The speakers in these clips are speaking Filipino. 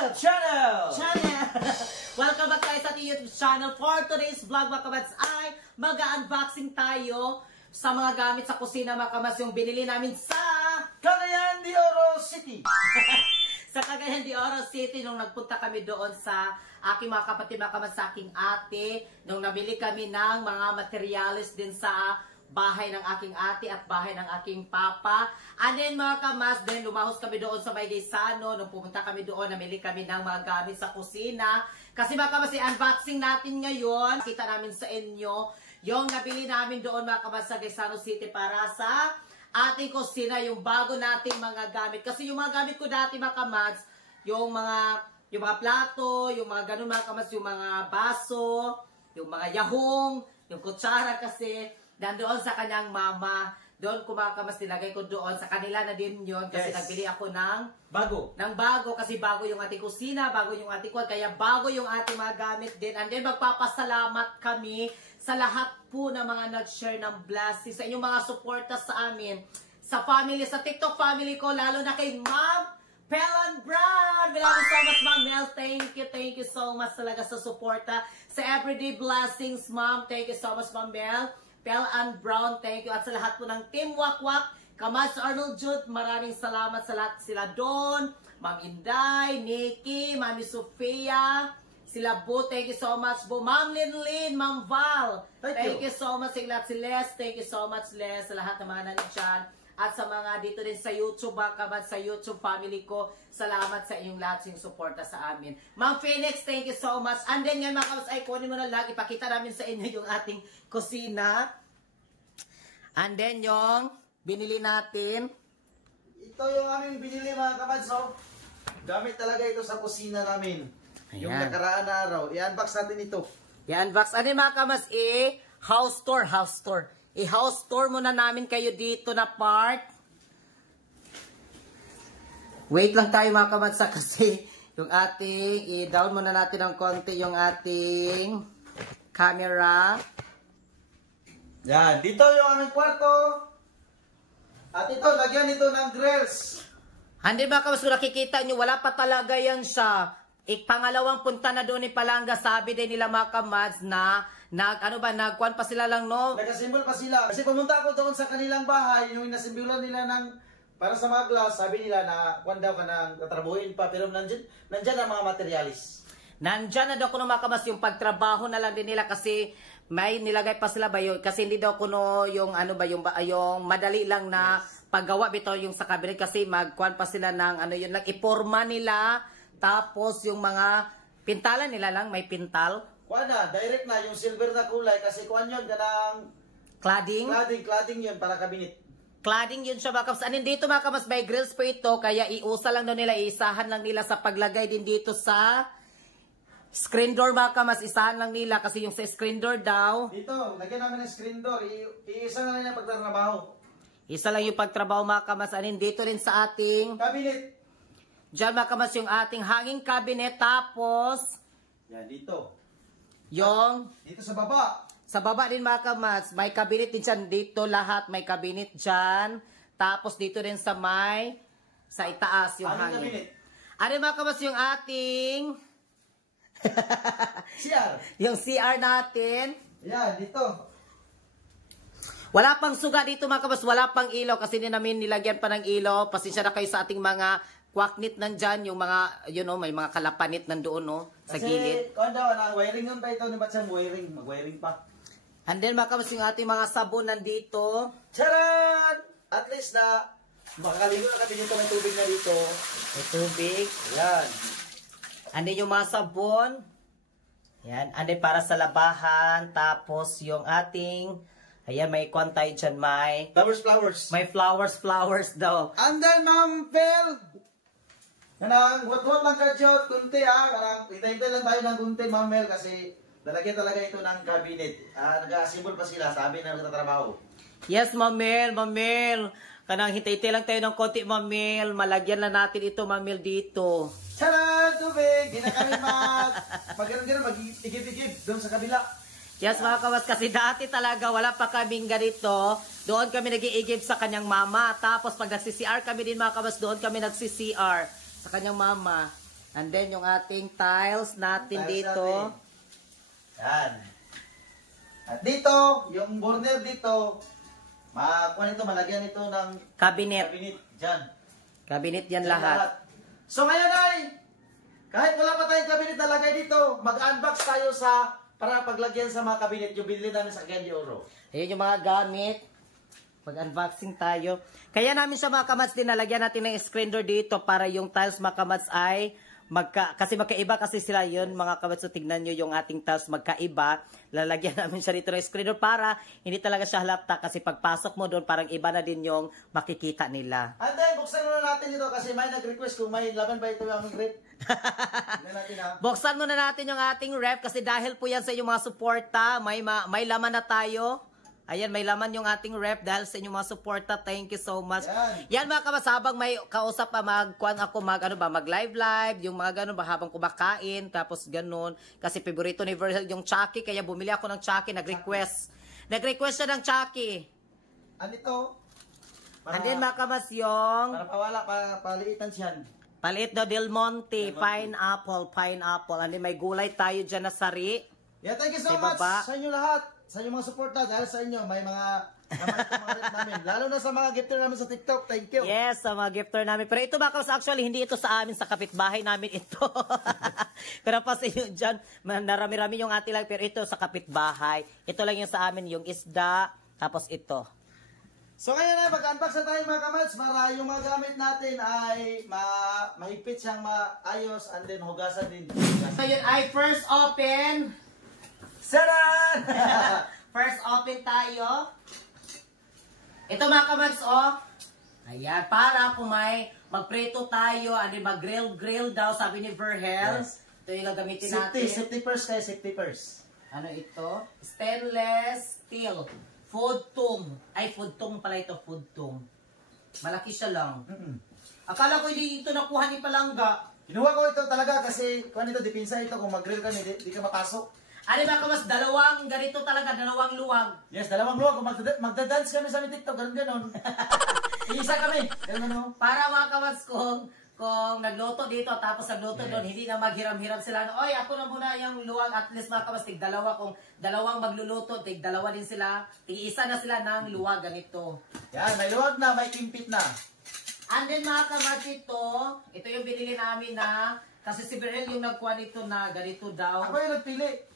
YouTube channel! Welcome back tayo sa ating YouTube channel. For today's vlog mga kabats ay mag-unboxing tayo sa mga gamit sa kusina mga kabats yung binili namin sa Cagayan de Oro City! sa Cagayan de Oro City nung nagpunta kami doon sa aking mga kapatid mga kabats, sa aking ate, nung nabili kami ng mga materials din sa bahay ng aking ate at bahay ng aking papa. And then mga kamas, then lumahos kami doon sa Maygaysano. Nung pumunta kami doon, namili kami ng mga gamit sa kusina. Kasi mga kamas, unboxing natin ngayon. Kita namin sa inyo yung nabili namin doon mga kamas sa Gaysano City para sa ating kusina, yung bago nating mga gamit. Kasi yung mga gamit ko dati mga kamas, yung mga plato, yung mga ganun mga kamas, yung mga baso, yung mga yahong, yung kutsara kasi nandoon sa kanyang mama. Doon kumakamas, nilagay ko doon. Sa kanila na din yun. Kasi nagbili ako ng bago. Kasi bago yung ating kusina, bago yung ating kwan. Kaya bago yung ating mga gamit din. And then magpapasalamat kami sa lahat po ng mga nag-share ng blessings, sa inyong mga suporta sa amin. Sa family, sa TikTok family ko, lalo na kay Ma'am Pelan Brown. We love you so much, Ma'am Mel. Thank you so much talaga sa suporta. Sa Everyday Blessings, Ma'am. Thank you so much, Ma'am Mel. Pelan Brown, thank you. At sa lahat po ng Team Wakwak, Kamas Arnold Jude, maraming salamat sa lahat. Sila Don, Ma'am Inday, Nikki, Mami Sofia, sila Bo, thank you so much, Bo. Ma'am Linlin, Ma'am Val, thank you so much. Sila si Les, thank you so much, Les, sa lahat ng mga nandiyan. At sa mga dito din sa YouTube, Kamas, sa YouTube family ko, salamat sa inyong lahat sa inyong suporta sa amin. Ma'am Phoenix, thank you so much. And then yan mga Kamas, ay kunin mo na lang, ipakita namin sa inyo yung ating kusina. And then yung binili natin. Ito yung aming binili mga Kamas, so gamit talaga ito sa kusina namin. Ayan. Yung nakaraan na araw. I-unbox natin ito. I-unbox. Ano mga Kamas, house tour. I-house tour muna namin kayo dito na part. Wait lang tayo mga kamansa kasi yung ating, i-down muna natin ng konti yung ating camera. Yan, dito yung aming kwarto. At ito, lagyan ito ng grills. Hindi mga kamansa, kung nakikita nyo, wala pa talaga yan siya. Pangalawang punta na doon ni Palanga, sabi din nila mga kamads na nagkuhan pa sila lang, no? Nagasimbol pa sila. Kasi pumunta ako doon sa kanilang bahay, yung nasimbolan nila ng, para sa mga glass, sabi nila na, kuhan daw ka na, tatrabuhin pa, pero nandyan ang mga materialis. Nandyan na daw kuno mga kamas, yung pagtrabaho na lang din nila kasi may nilagay pa sila ba yun? Kasi hindi daw kuno yung yung madali lang na paggawa bito yung sa cabinet kasi magkuhan pa sila ng yun lang, iporma nila. Tapos yung mga pintalan nila lang, may pintal. Kuha na, direct na yung silver na kulay kasi kuhan yun, ganang cladding yun para cabinet. Cladding yun siya mga kamas. Anin dito mga kamas, may grills po ito, kaya iusa lang daw nila, iisahan lang nila sa paglagay din dito sa screen door mga kamas, isahan lang nila kasi yung sa screen door daw. Dito, lagyan namin ng screen door, iisa na lang yung pagtrabaho. Isa lang yung pagtrabaho mga kamas. Anin dito rin sa ating cabinet. Diyan mga kamas yung ating hanging cabinet. Tapos yan dito. Yung dito sa baba. Sa baba din mga kamas, may cabinet din dyan. Dito lahat may cabinet dyan. Tapos dito rin sa sa itaas yung hanging. Ano mga kamas yung ating CR. Yung CR natin. Yan, dito. Wala pang suga dito mga kamas, wala pang ilaw kasi hindi namin nilagyan pa ng ilaw. Pasensya na kayo sa ating mga kwaknit nandyan, yung mga, may mga kalapanit nandoon, no, sa gilid. Kasi, kung daw, wiring nun pa ito, ba't siyang wiring? Mag-wiring pa. And then, mga kamas, yung ating mga sabon nandito. Charan! At least na, makakaligo na kami dito, may tubig na dito. May tubig. Yan. And then, yung mga sabon. Yan. And then, para sa labahan. Tapos, yung ating, ayan, may kwan tayo dyan, may Flowers. May flowers daw. And then, Ma'am Pel, kanang, wat-wat lang ka dyan, kunti kanang, hintay-hintay lang tayo ng kunti, Ma'am Mel, kasi lalagyan talaga ito ng cabinet. Nag-assemble pa sila, sabi na nagtatrabaho. Yes, Ma'am Mel. Kanang hintay-hintay lang tayo ng konti, Ma'am Mel. Malagyan lang natin ito, Ma'am Mel, dito. Tara, tubig! Hindi na kami pag-gano'n, mag-igib-igib doon sa kabila. Yes, mga kawas, kasi dati talaga wala pa kaming ganito. Doon kami nag-iigib sa kanyang mama. Tapos pag nagsi-CR kami din mga kawas, doon kami nagsi-CR sa kanyang mama. And then yung ating tiles natin Tiles dito. natin. Yan. At dito, yung burner dito, malagyan ito ng Cabinet. cabinet. Dyan. Cabinet yan Dyan lahat. So ngayon ay, kahit wala pa tayong cabinet na lagay dito, mag-unbox tayo para paglagyan sa mga cabinet yung binili namin sa Candy Oro. Ayun yung mga gamit. Pag-unboxing tayo. Kaya namin siya mga kamats din, nalagyan natin ng screen door dito para yung tiles mga kamats ay kasi magkaiba kasi sila yun mga kamats. So tignan nyo yung ating tiles magkaiba. Lalagyan namin siya dito ng screen door para hindi talaga siya halata kasi pagpasok mo doon parang iba na din yung makikita nila. And then, buksan muna natin ito kasi may nag-request kung may laban ba ito yung aming grip. Tignan natin ha. Buksan muna natin yung ating ref kasi dahil po yan sa inyong mga suporta, may laman na tayo. Ayan, may laman yung ating ref dahil sa inyong mga suporta. Thank you so much. Yan mga kamasabang may kausap pa mag-live, yung mga ganun ba habang kumakain, tapos ganun. Kasi favorito ni Virgil yung Chucky, kaya bumili ako ng Chucky, nag-request. Nag-request siya ng Chucky. Ano ito? And then mga kamas yung Para pawala, paliitan siyan. Palit do Del Monte, pineapple. And then may gulay tayo dyan na sari. Yeah, thank you so Sa much baba. sa inyo lahat. Sa inyong mga suporta dahil sa inyo may mga mga rep namin. Lalo na sa mga gifter namin sa TikTok. Thank you. Yes, sa mga gifter namin. Pero ito mga kamas, actually, hindi ito sa amin, sa kapitbahay namin ito. Pero pa sa inyo dyan, narami-rami yung ating lang, pero ito sa kapitbahay. Ito lang yung sa amin, yung isda, tapos ito. So ngayon na, mag-unbox na tayo mga kamats para yung mga gamit natin ay mahigpit siyang maayos and then hugasan din. So yun ay first open. Saran! First open tayo. Ito mga kamats, oh. Ayan, para kung may magprito tayo, mag-grill daw, sabi ni Virgil. Yes. Ito yung gagamitin natin. Safety first kayo, safety first. Ano ito? Stainless steel. Food tong. Ay, food tong pala ito, food tong. Malaki siya lang. Akala ko hindi ito nakuha ni Palangga. Kinuha ko ito talaga kasi kung ito, dipinsa ito, kung mag-grill ka, di ka mapasok. Ano ba kamas, dalawang ganito talaga, dalawang luwag. Yes, dalawang luwag. Kung magda-dance kami sa TikTok, ganun. Iisa kami. Ganun ano. Para mga kamas kung nagluto dito, tapos nagluto doon, hindi na maghiram-hiram sila. Oy, ako na muna yung luwag, at least mga kamas, tig-dalawa. Kung dalawang magluluto, tig-dalawa din sila. Tig-isa na sila ng luwag, ganito. Yan, may luwag na, may kimpit na. And then mga kamas, ito yung binili namin na, kasi si Virgil yung nagkuha nito na ganito daw. Ako yung nagpili.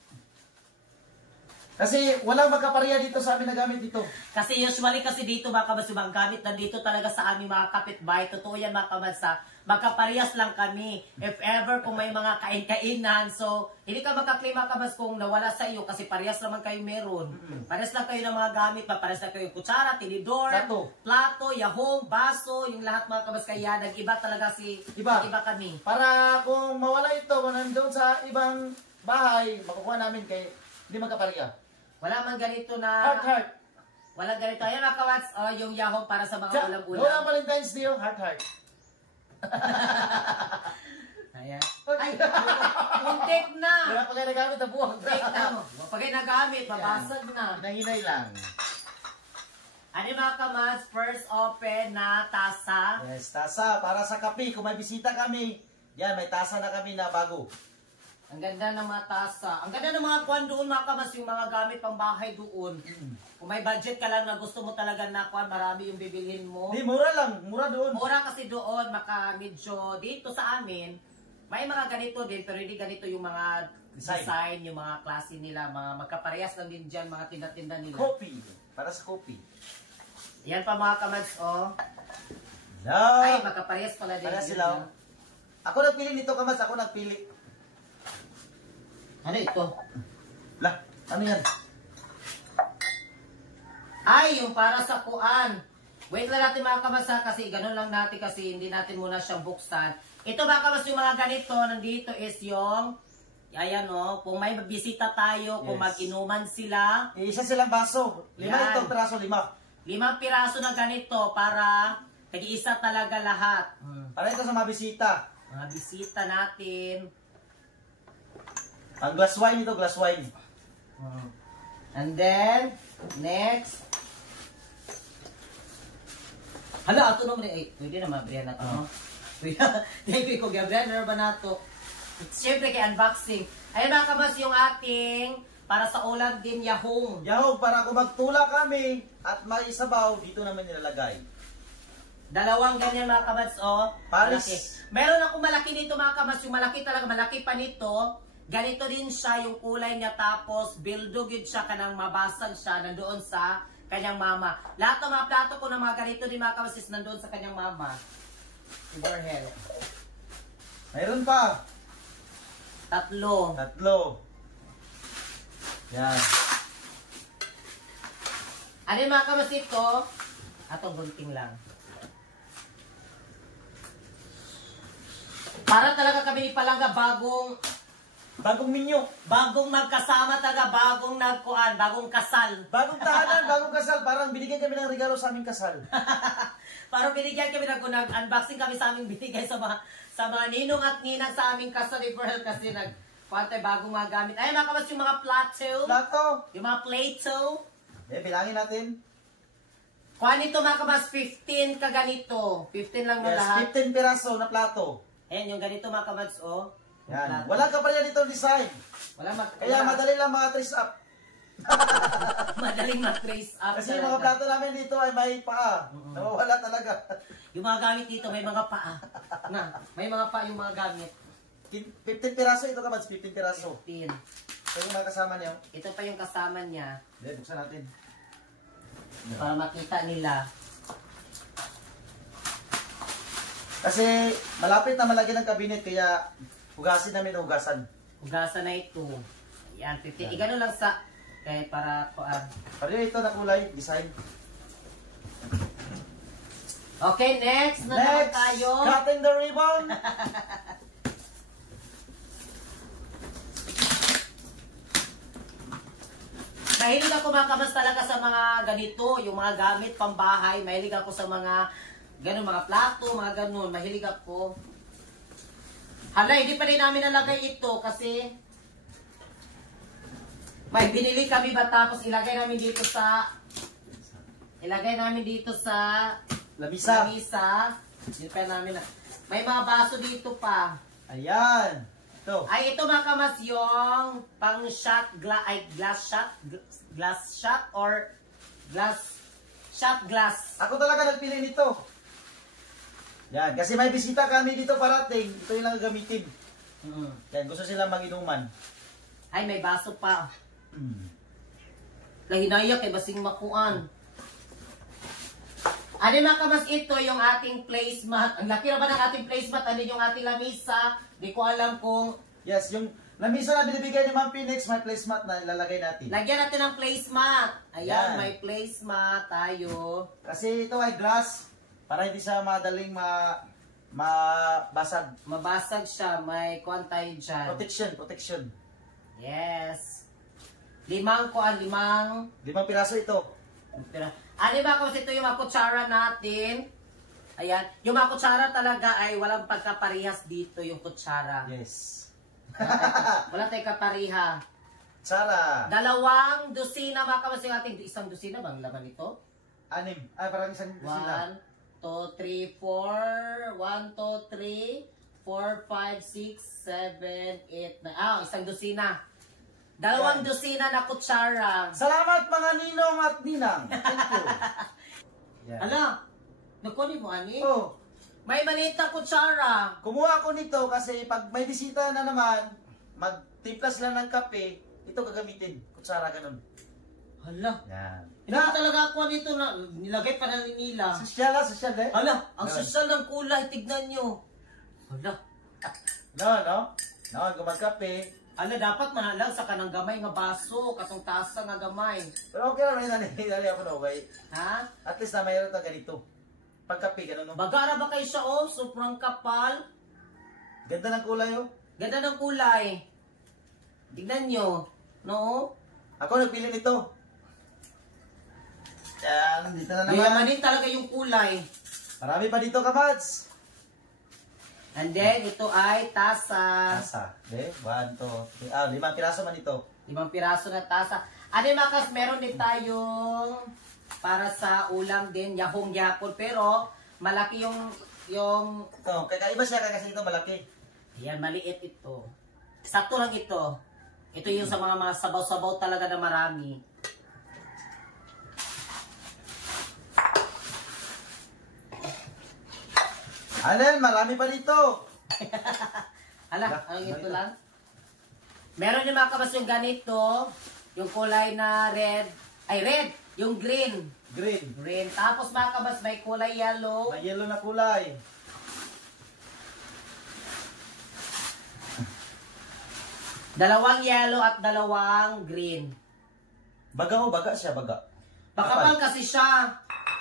Kasi walang magkapareha dito sa amin na gamit dito. Kasi usually kasi dito mga kabas, yung mga gamit na dito talaga sa aming mga kapitbahay. Totoo yan mga kabas, magkaparehas lang kami. If ever kung may mga kain-kainan, so hindi ka makaklaim mga kabas kung nawala sa iyo kasi parehas naman kayo meron. Parehas lang kayo ng mga gamit, parehas lang kayo kutsara, tinidor, plato, yahong, baso, yung lahat mga kabas kaya nag-iba talaga iba kami. Para kung mawala ito, kung nandun sa ibang bahay, makukuha namin kay hindi magkapareha. Wala man ganito na... Heart. Walang ganito. Ayan mga kawats, yung yahong para sa mga ulam-ulam. Wala Valentine's Day, heart. Ayan. Ay, muntik na. Wala pa kayo nagamit na buwag. Muntik na. Pag kayo nagamit, mabasag na. Nahinay lang. Ano mga kamats, first open na tasa. Yes, tasa. Para sa kape. Kung may bisita kami, yan, may tasa na kami na bago. Ang ganda ng mga tasa. Ang ganda ng mga kwan doon, mga kamas, yung mga gamit pang bahay doon. Kung may budget ka lang na gusto mo talaga na kwan, marami yung bibilhin mo. Di, mura lang. Mura doon. Mura kasi doon, medyo dito sa amin, may mga ganito din, pero hindi ganito yung mga design yung mga klase nila, mga magkaparehas lang din dyan, mga tinda-tinda nila. Coffee. Para sa coffee. Yan pa mga kamads, oh. No. Ay, magkaparehas pala din. Para sila. Ako nagpili nito, kamas. Ako nagpili. Ano ito? Lah, ano yan? Ay, yung para sa kuan. Wait lang natin mga kamasa kasi ganun lang natin kasi hindi natin muna siyang buksan. Ito mga kamas, yung mga ganito, nandito is yung, ayan o, kung may bisita tayo, kung mag-inuman sila. Isa silang baso. 5 itong piraso, 5. 5 piraso na ganito para tag-iisa talaga lahat. Para ito sa mga bisita. Mga bisita natin. Ang glass wine ito, glass wine. And then, next. Hala, ato naman eh. Pwede na mabriyan na ito. Pwede ko, Gabriel, ba na ito? Siyempre kay unboxing. Ayun mga kabats yung ating para sa ulam din yahong. Yaw, para kung magtula kami at may sabaw, dito naman nilalagay. Dalawang ganyan mga kabats, oh. Paris. Malaki. Meron akong malaki nito mga kabats, yung malaki talaga, malaki pa nito. Ganito din siya yung kulay niya, tapos bildog yun siya, kanang mabasag siya, nandoon sa kanyang mama. Lahat ng mga plato ko ng mga ganito din mga kabats is nandoon sa kanyang mama. Overhead. Mayroon pa. Tatlo. Yan. Ano yung mga kabats ito? Atong gunting lang. Para talaga kami ni Palangga Bagong minyo. bagong magkasama talaga, bagong nagkuan, bagong kasal. Bagong tahanan, bagong kasal. Parang binigyan kami ng regalo sa aming kasal. Para binigyan kami unboxing kami sa aming binigay sa mga ninong at ninang sa aming kasal ni Pearl kasi kuan tayo bagong mga gamit. Ay mga kabats yung mga plato, Plato. yung mga plato. Bilangin natin. Kuan ito mga kabats 15 kaganito. 15 lang no Yes, lahat. 15 piraso na plato. Ayan yung ganito mga kabats oh. Yan. Plato. Wala ka pa rin dito design. Kaya wala. madali lang mga trace up. Madaling ma-trace up. Kasi yung talaga. mga plato namin dito ay may paa. Nawawala talaga. Yung mga gamit dito, may mga paa. May mga paa yung mga gamit. 15 piraso ito kabats, 15 piraso. 15. Ito yung mga kasama niyo. Ito pa yung kasama niya Hindi, buksan natin. para makita nila. Kasi malapit na malagyan ng kabinet kaya hugasin namin hugasan. Hugasan na ito. Yan, 15. Igano lang sa para kuan. Pari ito na kulay, design. Okay, next na naman Next, tayo. cutting the ribbon. Mahilig ako mga kabas talaga sa mga ganito, yung mga gamit pambahay. Mahilig ako sa mga ganun, mga plato, mga ganun. Mahilig ako. Hala, hindi pa rin namin nalagay ito kasi may binili kami ba tapos ilagay namin dito sa Lamisa. Hindi pa namin may mga baso dito pa. Ayan. Ito. Ay, ito mga kamas yung pang shot, glass shot or shot glass. Ako talaga nagpili nito. Yan, kasi may bisita kami dito parating. Ito yung lang gagamitin. Yan, gusto sila mag-inuman. Ay, may baso pa. Lahinaya kay basing makuan. Ano mga kamas ito yung ating placemat. Ang laki na ba ng ating placemat? Ano yung ating lamisa? Di ko alam kung Yes, yung lamisa na binibigay ni Ma'am Phoenix, may placemat na ilalagay natin. lagyan natin ng placemat. Ayan, Yan. may placemat tayo. Kasi ito ay glass, para hindi siya madaling mabasag. Mabasag siya, may kuan tayo dyan. Protection. Yes. Limang 5 piraso ito. Ano ba kasi ito yung mga kutsara natin? Ayan. Yung mga kutsara talaga ay walang pagkaparihas dito yung kutsara. Yes. Wala tayong kapariha. Tsara. 2 dosina mga kamas yung ating isang dosina bang laman ito? 6. Ay, parang isang sila. 1, 2, 3, 4. 1, 2, 3, 4, 5, 6, 7, 8, 9. Isang dosina. 2 dosina na kutsara. Salamat mga ninong at ninang. Thank you. Yan. Ala, nakunin mo ani? Oh, May maliit na kutsara. kumuha ako nito kasi pag may bisita na naman, magtimpla sila ng kape, ito gagamitin. Kutsara ganun. Hala. Yan. Hindi ko talaga ako nito na nilagay pa na nila. Sosyal eh. Hala, ang Yan. sosyal ng kulay, tignan nyo. Hala. No, gumagkape. Hala, dapat manalang sa kanang gamay nga baso, katong tasa nga gamay. Pero okay naman nani ako na okay. Ha? At least na mayroon ta ganito. Pagkape, ganun no? Bagara ba kayo siya oh? Sobrang kapal. Ganda ng kulay oh. Ganda ng kulay. Tignan nyo. No? Ako nagpili nito. Yan, dito na naman. Mayamanin talaga yung kulay. Marami pa dito kapads. And then, ito ay tasa. Asa. Okay, 1, 2, 3. 5 piraso man ito. 5 piraso na tasa. Ano yung makas, meron din tayong para sa ulam din, yahong yapon. Pero, malaki yung Ito, kakaiba siya kasi ito malaki. Yan, maliit ito. Sakto lang ito. Ito yung sa mga sabaw-sabaw talaga na marami. Alin, marami pa dito. Hala, ang ito lang. Meron yung mga kabas yung ganito, yung kulay na red, yung green. Green. Tapos mga kabas may kulay yellow. May yellow na kulay. Dalawang yellow at dalawang green. Baga siya, baga. Bakapal kasi siya.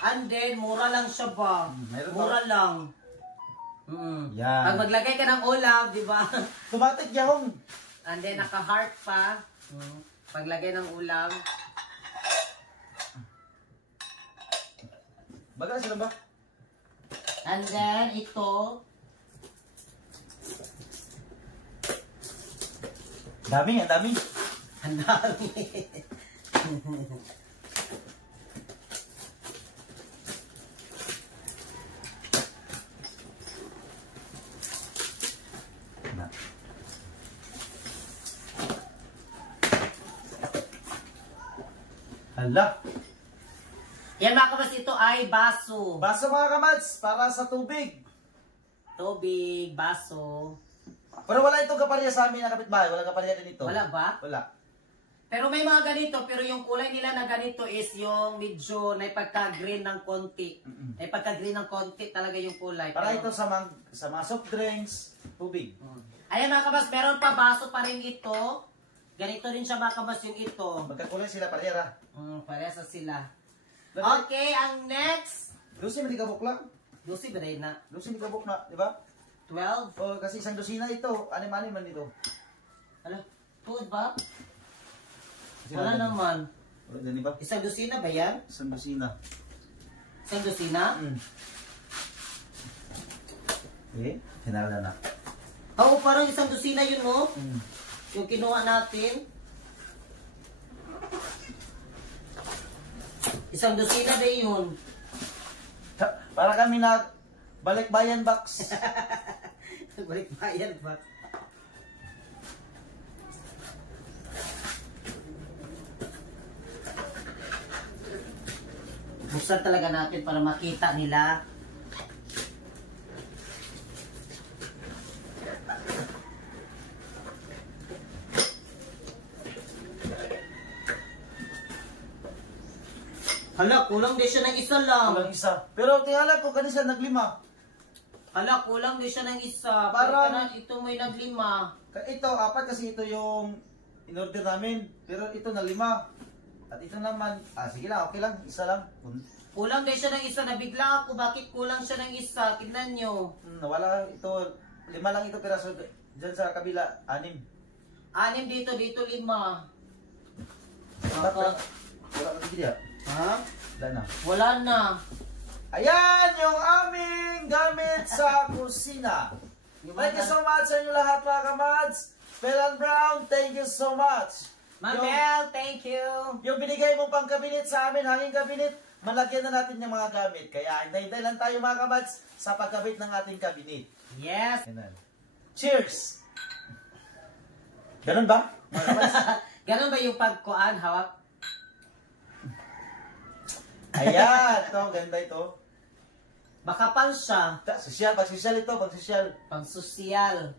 And then, mura lang siya ba? Meron Mura pa. lang. Yan. Pag maglagay ka ng ulam, di ba? Tumatik yahong. And then, naka-heart pa. Paglagay ng ulam. Baga sila ba? And then, ito. Dami, ang dami. Ang dami. Na. Hala. Yan mga kabas, ito ay baso. Baso mga kamads, para sa tubig. Tubig, baso. Pero wala itong kaparya sa amin na kapitbahay. Wala kaparya din ito. Wala ba? Wala. Pero may mga ganito, pero yung kulay nila na ganito is yung medyo naipagka-green ng konti. Naipagka-green ng konti talaga yung kulay. Para Pero- ito sa mga soft drinks, tubig. Ayan mga kabas, meron pa baso pa rin ito. Ganito rin siya mga kabas yung ito. Magkakulay sila parehara. Paresa sila. Okay, ang next. Lucy, may kabuk lang. Lucy, baday na. Lucy, may kabuk na, di ba? 12. O, kasi isang dosina ito. Anim-anim man dito. Ano? Tuod ba? Kasi Wala naman. Wala din, di ba? Isang dosina ba yan? Isang dosina. Isang dosina? Eh, hinala na. Oo, parang isang dosina yun, no? Yung kinuha natin. Isang dosina ba yun? Para kami na balikbayan box. Balik bayan ba? Buksan talaga natin para makita nila. Hala, kulang din siya ng isa lang. Walang isa. Pero tingala ko kanisa naglima. Hala, kulang din siya ng isa. Parang- Parang ito may naglima. Ito, apat kasi ito yung in-order namin. Pero ito na 5. At ito naman, sige lang, okay lang. Isa lang. Kulang din siya ng isa. Nabigla ako. Bakit kulang siya ng isa? Tignan nyo. Nawala ito. 5 lang ito piraso. Diyan sa kabila, 6. 6 dito, dito 5. Wala na dito. Ha? Wala na. Wala na. Ayan yung aming gamit sa kusina. Thank you so much sa inyo lahat mga kamads. Bell and Brown, thank you so much. Mamel, thank you. Yung binigay mong pangkabinet sa amin, hanging kabinet, malagyan na natin yung mga gamit. Kaya hintay-hintay lang tayo mga kamads sa pagkabit ng ating kabinet. Yes. Ganun. Cheers! Ganun ba? Mga kamads? Ganun ba yung pagkuan, hawak? Ayan, ito, ganda ito. Makapal siya. Sosyal, pag-sosyal ito, pag-sosyal. Pang sosyal.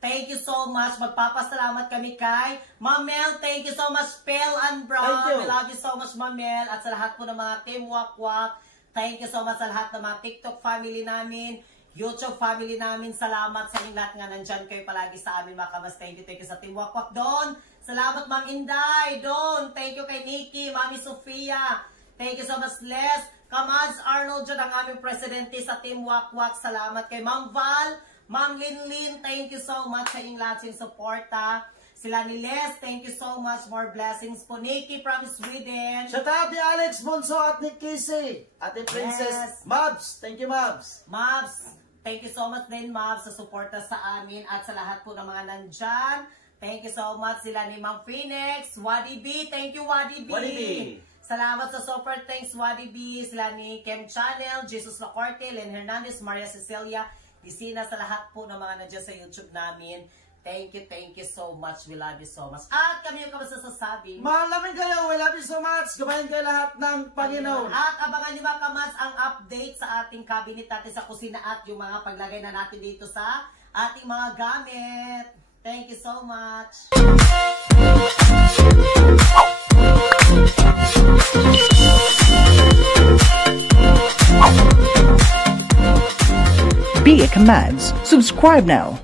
Thank you so much. Magpapasalamat kami kay Mamel. Thank you so much, Pel and Brown. Thank you. We love you so much, Mamel. At sa lahat po ng mga Team Wakwak, thank you so much sa lahat ng mga TikTok family namin, YouTube family namin. Salamat sa inyong lahat nga nandyan kayo palagi sa amin, mga kamas. Thank you sa Team Wakwak. Don, salamat Ma'am Inday. Don, thank you kay Nikki, Mami Sofia. Thank you so much, Les. Kamads Arnold dyan ang aming presidente sa Team Wakwak. Salamat kay Ma'am Val, Ma'am Linlin. Thank you so much sa inyong lahat sa suporta. Sila ni Les, thank you so much. More blessings po. Nikki from Sweden. Shout out ni Alex Bonso at ni Casey. Ate Princess Yes. Mabs. Thank you, Mabs. Mavs, thank you so much din, Mavs, sa suporta sa amin at sa lahat po ng mga nandyan. Thank you so much sila ni Ma'am Phoenix, Wadi B. Thank you, Wadi B. Wadi B. Salamat sa super thanks, Wadi B. Sila ni Kem Channel, Jesus Lacorte, Len Hernandez, Maria Cecilia, Isina sa lahat po ng mga nandiyan sa YouTube namin. Thank you so much. We love you so much. At kami yung kasasasabi. Mahal namin kayo. We love you so much. Gabayan kayo lahat ng Panginoon. At abangan nyo mga kamats ang update sa ating cabinet natin sa kusina at yung mga paglagay na natin dito sa ating mga gamit. Thank you so much. Be a Commands. Subscribe now.